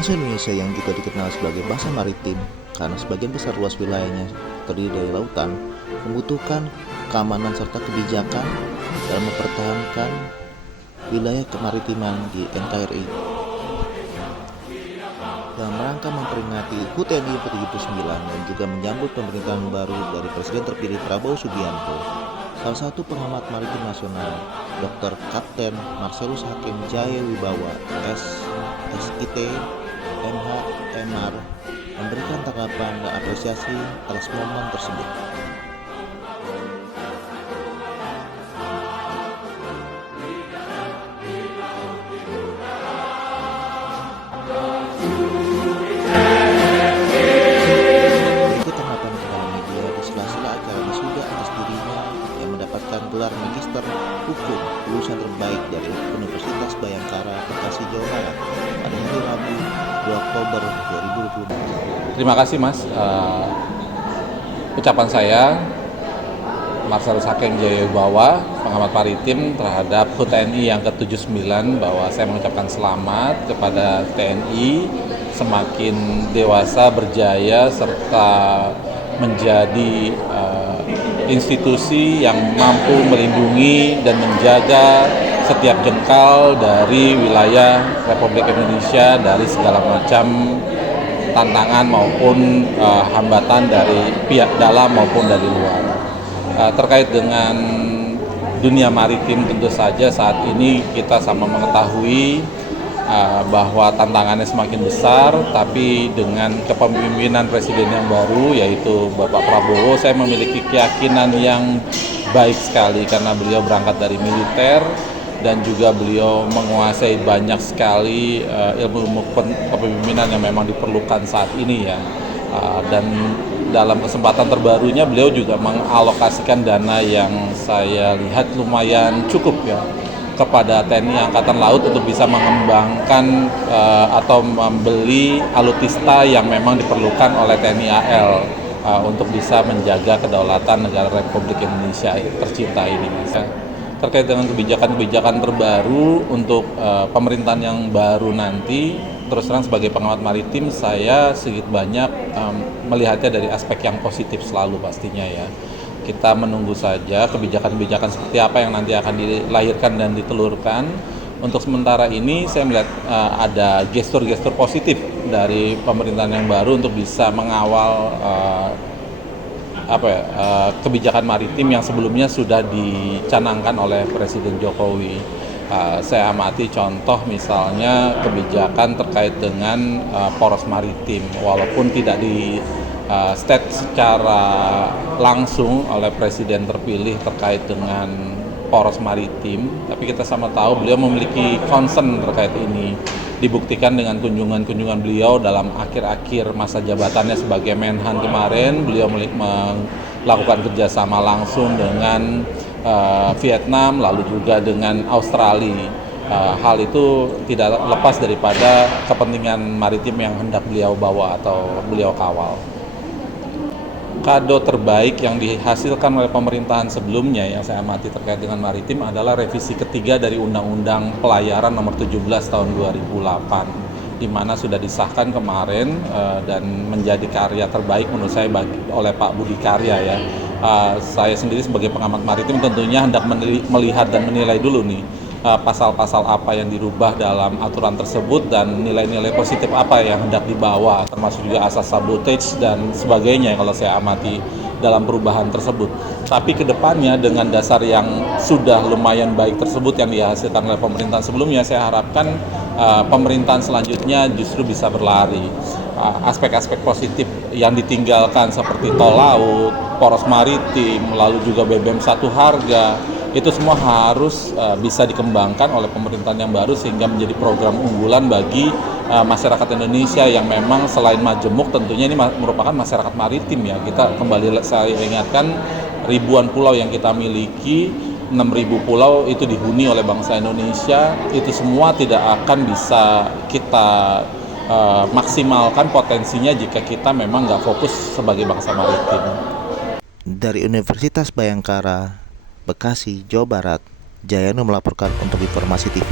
Bangsa Indonesia yang juga dikenal sebagai bangsa maritim karena sebagian besar luas wilayahnya terdiri dari lautan, membutuhkan keamanan serta kebijakan dalam mempertahankan wilayah kemaritiman di NKRI. Dalam rangka memperingati HUT TNI ke-79 dan juga menyambut pemerintahan baru dari Presiden terpilih Prabowo Subianto, salah satu pengamat maritim nasional, Dr. Kapten Marcelus Hakim Jaya Wibawa, SIT, MH, MR, memberikan tanggapan dan apresiasi atas momen tersebut. Berikut tanggapan kepada media di sela-sela acara wisuda atas dirinya yang mendapatkan gelar Magister Hukum lulusan terbaik dari Universitas Bhayangkara, Bekasi, Jawa Barat pada hari Rabu 2 Oktober 2024. Terima kasih Mas. Ucapan saya, Marcelus Hakim Jaya Wibawa, pengamat maritim terhadap HUT TNI yang ke-79, bahwa saya mengucapkan selamat kepada TNI semakin dewasa, berjaya, serta menjadi institusi yang mampu melindungi dan menjaga setiap jengkal dari wilayah Republik Indonesia dari segala macam tantangan maupun hambatan dari pihak dalam maupun dari luar. Terkait dengan dunia maritim, tentu saja saat ini kita sama mengetahui bahwa tantangannya semakin besar, tapi dengan kepemimpinan Presiden yang baru yaitu Bapak Prabowo, saya memiliki keyakinan yang baik sekali karena beliau berangkat dari militer dan juga beliau menguasai banyak sekali ilmu kepemimpinan yang memang diperlukan saat ini ya. Dan dalam kesempatan terbarunya beliau juga mengalokasikan dana yang saya lihat lumayan cukup ya kepada TNI Angkatan Laut untuk bisa mengembangkan atau membeli alutsista yang memang diperlukan oleh TNI AL untuk bisa menjaga kedaulatan negara Republik Indonesia tercinta ini. Terkait dengan kebijakan-kebijakan terbaru untuk pemerintahan yang baru nanti, terus terang sebagai pengamat maritim saya sedikit banyak melihatnya dari aspek yang positif selalu pastinya ya. Kita menunggu saja kebijakan-kebijakan seperti apa yang nanti akan dilahirkan dan ditelurkan. Untuk sementara ini saya melihat ada gestur-gestur positif dari pemerintahan yang baru untuk bisa mengawal kebijakan maritim yang sebelumnya sudah dicanangkan oleh Presiden Jokowi. Saya amati contoh misalnya kebijakan terkait dengan poros maritim, walaupun tidak di state secara langsung oleh Presiden terpilih terkait dengan poros maritim, tapi kita sama tahu beliau memiliki concern terkait ini. Dibuktikan dengan kunjungan-kunjungan beliau dalam akhir-akhir masa jabatannya sebagai Menhan kemarin, beliau melakukan kerjasama langsung dengan Vietnam, lalu juga dengan Australia. Hal itu tidak lepas daripada kepentingan maritim yang hendak beliau bawa atau beliau kawal. Kado terbaik yang dihasilkan oleh pemerintahan sebelumnya yang saya amati terkait dengan maritim adalah revisi ketiga dari Undang-Undang Pelayaran Nomor 17 Tahun 2008, di mana sudah disahkan kemarin dan menjadi karya terbaik menurut saya oleh Pak Budi Karya ya. Saya sendiri sebagai pengamat maritim tentunya hendak melihat dan menilai dulu nih pasal-pasal apa yang dirubah dalam aturan tersebut dan nilai-nilai positif apa yang hendak dibawa, termasuk juga asas sabotage dan sebagainya kalau saya amati dalam perubahan tersebut. Tapi kedepannya dengan dasar yang sudah lumayan baik tersebut yang dihasilkan oleh pemerintahan sebelumnya, saya harapkan pemerintahan selanjutnya justru bisa berlari. Aspek-aspek positif yang ditinggalkan seperti tol laut, poros maritim, lalu juga BBM satu harga, itu semua harus bisa dikembangkan oleh pemerintahan yang baru sehingga menjadi program unggulan bagi masyarakat Indonesia yang memang selain majemuk tentunya ini merupakan masyarakat maritim ya. Kita kembali saya ingatkan ribuan pulau yang kita miliki, 6.000 pulau itu dihuni oleh bangsa Indonesia, itu semua tidak akan bisa kita maksimalkan potensinya jika kita memang nggak fokus sebagai bangsa maritim. Dari Universitas Bhayangkara, Bekasi, Jawa Barat, Jayanu melaporkan untuk Informasi TV.